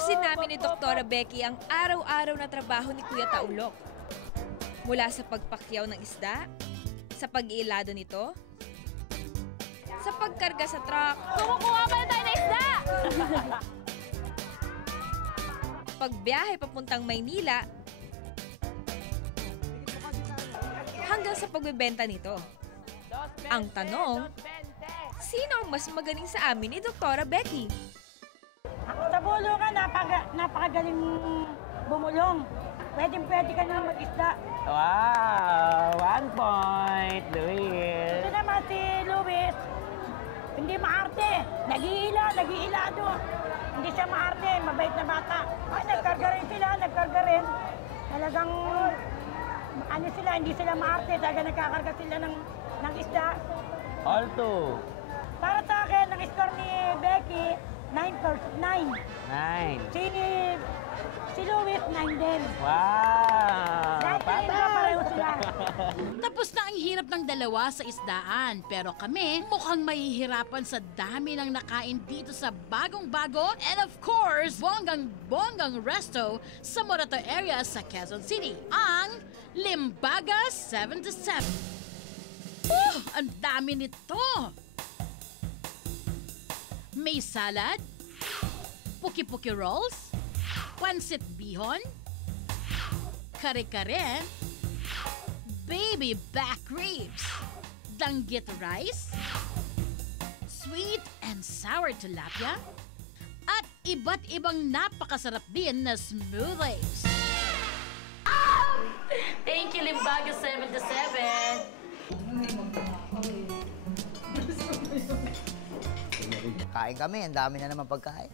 Tatapusin namin ni Doktora Becky ang araw-araw na trabaho ni Kuya Taulok. Mula sa pagpakyaw ng isda, sa pag-iilado nito, sa pagkarga sa truck, Kumukuha pa na tayo ng isda! pagbiyahe papuntang Maynila, hanggang sa pagbebenta nito. Ang tanong, sino ang mas magaling sa amin ni Doktora Becky? Sa bulungan, napakagaling bumulong. Pwede ka na mag-isda. Wow! 1 point, Luis. Ito naman si Luis, hindi maarte. Nag-iilado. Hindi siya maarte, mabait na bata. Ay, nagkarga rin. Talagang, hindi sila maarte. Talaga nagkakarga sila ng isda. All two. Para sa akin, ang score ni Becky, 9. 9. Si Luis, 9 din. Wow! Dahil pareho sila. Tapos na ang hirap ng dalawa sa isdaan, pero kami mukhang mahihirapan sa dami ng nakain dito sa bagong-bago and of course, bonggang-bonggang resto sa Morato area sa Quezon City, ang Limbaga 77. Ang dami nito! May salad, puki-puki rolls, pansit bihon, kare-kare, baby back ribs, danggit rice, sweet and sour tilapia, at iba't ibang napakasarap din na smoothies. Thank you, Limbaga 77. Kain kami, ang dami na naman pagkain.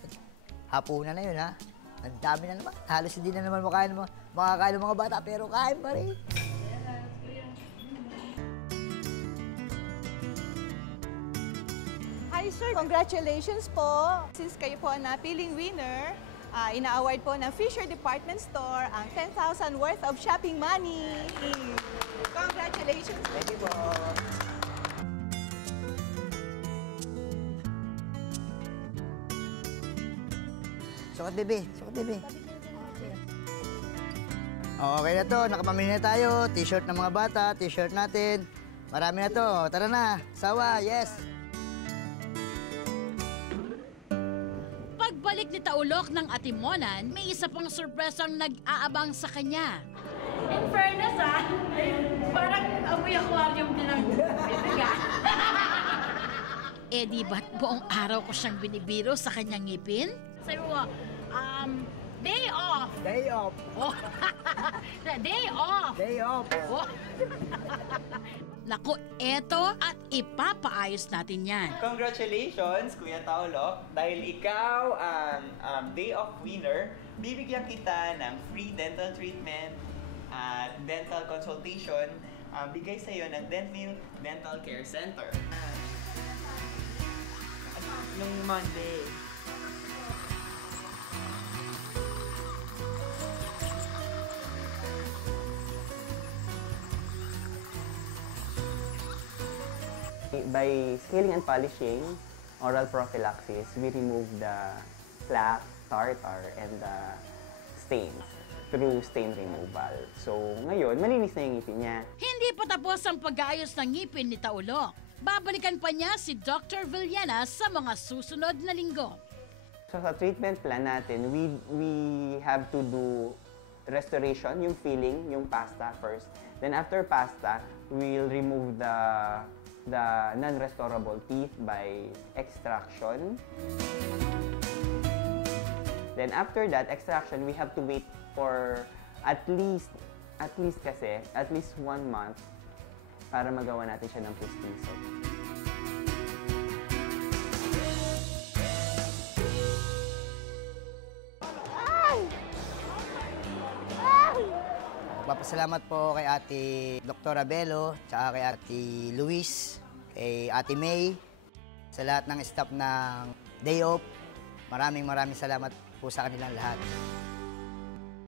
Hapunan na yun, ha? Ang dami na naman. Halos hindi na naman makakain ng mga bata, pero kain pa rin. Hi, sir. Congratulations po. Since kayo po ang napiling winner, ina-award po ng Fisher Department Store ang 10,000 worth of shopping money. Congratulations. Thank you po. Sukat, bebe. Okay na to. Nakapamili na tayo. T-shirt ng mga bata, t-shirt natin. Marami na to. Tara na. Sawa, yes. Pagbalik ni Taulok ng Atimonan, may isa pang surpresang nag-aabang sa kanya. In fairness, parang amoy aquarium din ang bibigyan. Di ba't buong araw ko siyang binibiro sa kanyang ngipin? Sabi mo, day off. Day off. Oh. Day off. Day off. Oh. Naku, eto at ipapaayos natin yan. Congratulations, Kuya Taulok. Dahil ikaw ang day off winner, bibigyan kita ng free dental treatment at dental consultation bigay sa iyo ng Dental Dental Care Center. Yung Monday. By scaling and polishing oral prophylaxis, we remove the plaque, tartar, and the stains through stain removal. So, ngayon, malinis na yung ngipin niya. Hindi pa tapos ang pag-aayos ng ngipin ni Taulok. Babalikan pa niya si Dr. Villena sa mga susunod na linggo. So, sa treatment plan natin, we have to do restoration, yung filling, yung pasta first. Then after pasta, we'll remove the non-restorable teeth by extraction. Then after that extraction, we have to wait for at least 1 month para magawa natin siya ng pustiso. Papasalamat po kay Ate Dr. Abelo, tsaka kay Ate Luis, kay Ate May, sa lahat ng staff ng Day Off. Maraming salamat po sa kanilang lahat.